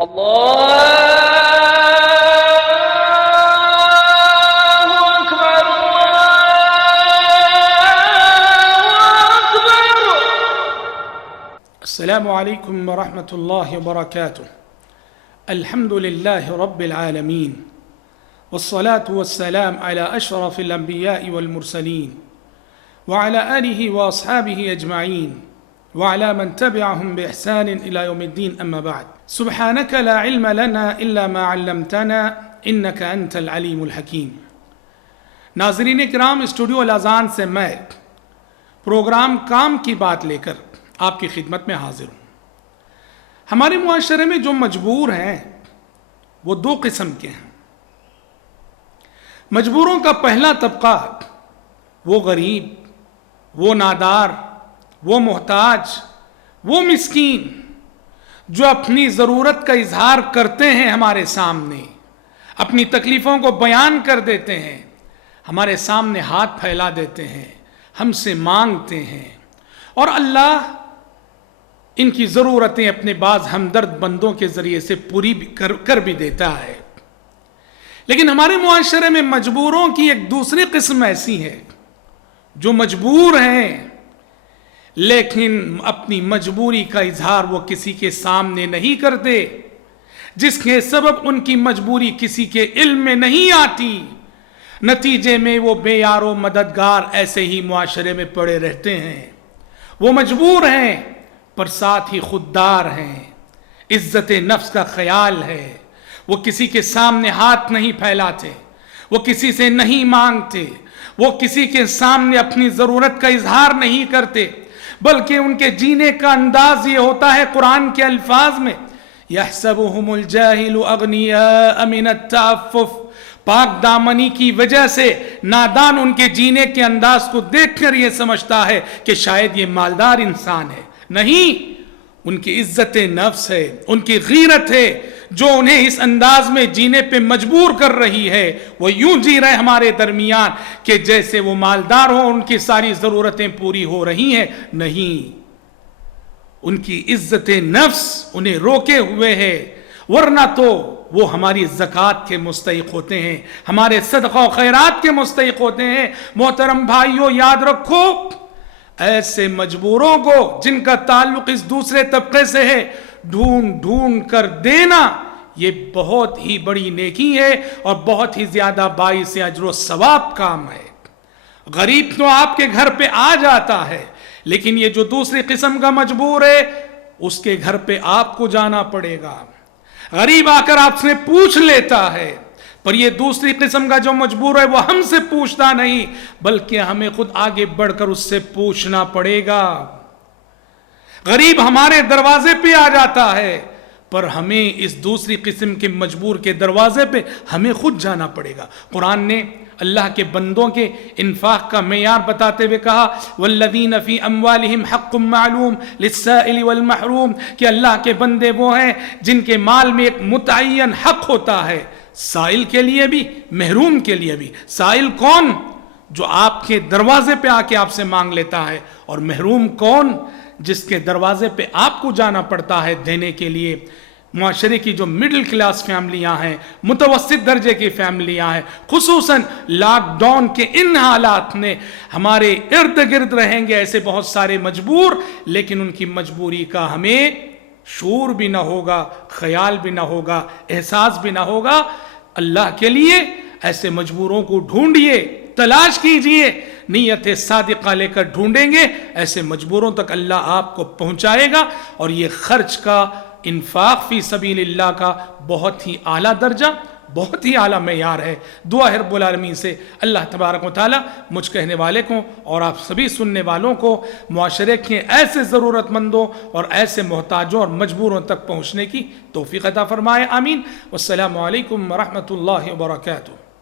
السلام عليكم ورحمة الله وبركاته. الحمد لله رب العالمين والصلاة والسلام على أشرف الأنبياء والمرسلين وعلى آله وأصحابه أجمعين وعلى من تبعهم بإحسان إلى يوم الدين. أما بعد، سبحانك لا علم لنا إلا ما علمتنا إنك أنت العليم الحكيم. ناظرین کرام، اسٹوڈیو الاذان سے میں پروگرام کام کی بات لے کر آپ کی خدمت میں حاضر ہوں. ہمارے معاشرے میں جو مجبور ہیں وہ دو قسم کے ہیں. مجبوروں کا پہلا طبقہ وہ غریب، وہ نادار، وہ محتاج، وہ مسکین جو اپنی ضرورت کا اظہار کرتے ہیں، ہمارے سامنے اپنی تکلیفوں کو بیان کر دیتے ہیں، ہمارے سامنے ہاتھ پھیلا دیتے ہیں، ہم سے مانگتے ہیں، اور اللہ ان کی ضرورتیں اپنے بعض ہمدرد بندوں کے ذریعے سے پوری کر بھی دیتا ہے. لیکن ہمارے معاشرے میں مجبوروں کی ایک دوسری قسم ایسی ہے جو مجبور ہیں لیکن اپنی مجبوری کا اظہار وہ کسی کے سامنے نہیں کرتے، جس کے سبب ان کی مجبوری کسی کے علم میں نہیں آتی. نتیجے میں وہ بے یار و مددگار ایسے ہی معاشرے میں پڑے رہتے ہیں. وہ مجبور ہیں پر ساتھ ہی خوددار ہیں، عزت نفس کا خیال ہے. وہ کسی کے سامنے ہاتھ نہیں پھیلاتے، وہ کسی سے نہیں مانگتے، وہ کسی کے سامنے اپنی ضرورت کا اظہار نہیں کرتے، بلکہ ان کے جینے کا انداز یہ ہوتا ہے قرآن کے الفاظ میں يَحْسَبُهُمُ الْجَاهِلُ أَغْنِيَاءَ مِنَ التَّعَفُّفِ. پاک دامنی کی وجہ سے نادان ان کے جینے کے انداز کو دیکھ کر یہ سمجھتا ہے کہ شاید یہ مالدار انسان ہے. نہیں، ان کی عزت نفس ہے، ان کی غیرت ہے جو انہیں اس انداز میں جینے پہ مجبور کر رہی ہے. وہ یوں جی رہے ہمارے درمیان کہ جیسے وہ مالدار ہوں، ان کی ساری ضرورتیں پوری ہو رہی ہیں. نہیں، ان کی عزت نفس انہیں روکے ہوئے ہے، ورنہ تو وہ ہماری زکوٰۃ کے مستحق ہوتے ہیں، ہمارے صدقہ و خیرات کے مستحق ہوتے ہیں. محترم بھائیوں، یاد رکھو، ایسے مجبوروں کو جن کا تعلق اس دوسرے طبقے سے ہے ڈھونڈ ڈھونڈ کر دینا یہ بہت ہی بڑی نیکی ہے اور بہت ہی زیادہ باعث اجر و ثواب کام ہے. غریب تو آپ کے گھر پہ آ جاتا ہے، لیکن یہ جو دوسری قسم کا مجبور ہے اس کے گھر پہ آپ کو جانا پڑے گا. غریب آ کر آپ سے پوچھ لیتا ہے، پر یہ دوسری قسم کا جو مجبور ہے وہ ہم سے پوچھتا نہیں، بلکہ ہمیں خود آگے بڑھ کر اس سے پوچھنا پڑے گا. غریب ہمارے دروازے پہ آ جاتا ہے، پر ہمیں اس دوسری قسم کے مجبور کے دروازے پہ ہمیں خود جانا پڑے گا. قرآن نے اللہ کے بندوں کے انفاق کا معیار بتاتے ہوئے کہا والذین فی اموالہم حق معلوم للسائل والمحروم، کہ اللہ کے بندے وہ ہیں جن کے مال میں ایک متعین حق ہوتا ہے، سائل کے لیے بھی، محروم کے لیے بھی. سائل کون؟ جو آپ کے دروازے پہ آ کے آپ سے مانگ لیتا ہے. اور محروم کون؟ جس کے دروازے پہ آپ کو جانا پڑتا ہے دینے کے لیے. معاشرے کی جو مڈل کلاس فیملیاں ہیں، متوسط درجے کی فیملیاں ہیں، خصوصاً لاک ڈاؤن کے ان حالات میں ہمارے ارد گرد رہیں گے ایسے بہت سارے مجبور، لیکن ان کی مجبوری کا ہمیں شعور بھی نہ ہوگا، خیال بھی نہ ہوگا، احساس بھی نہ ہوگا. اللہ کے لیے ایسے مجبوروں کو ڈھونڈیے، تلاش کیجئے، نیت صادقہ لے کر ڈھونڈیں گے ایسے مجبوروں تک اللہ آپ کو پہنچائے گا. اور یہ خرچ کا، انفاق فی سبیل اللہ کا بہت ہی اعلیٰ درجہ، بہت ہی اعلیٰ معیار ہے. دعا ہے رب العالمین سے اللہ تبارک و تعالی مجھ کہنے والے کو اور آپ سبھی سننے والوں کو معاشرے کے ایسے ضرورت مندوں اور ایسے محتاجوں اور مجبوروں تک پہنچنے کی توفیق عطا فرمائے. آمین. والسلام علیکم ورحمۃ اللہ وبرکاتہ.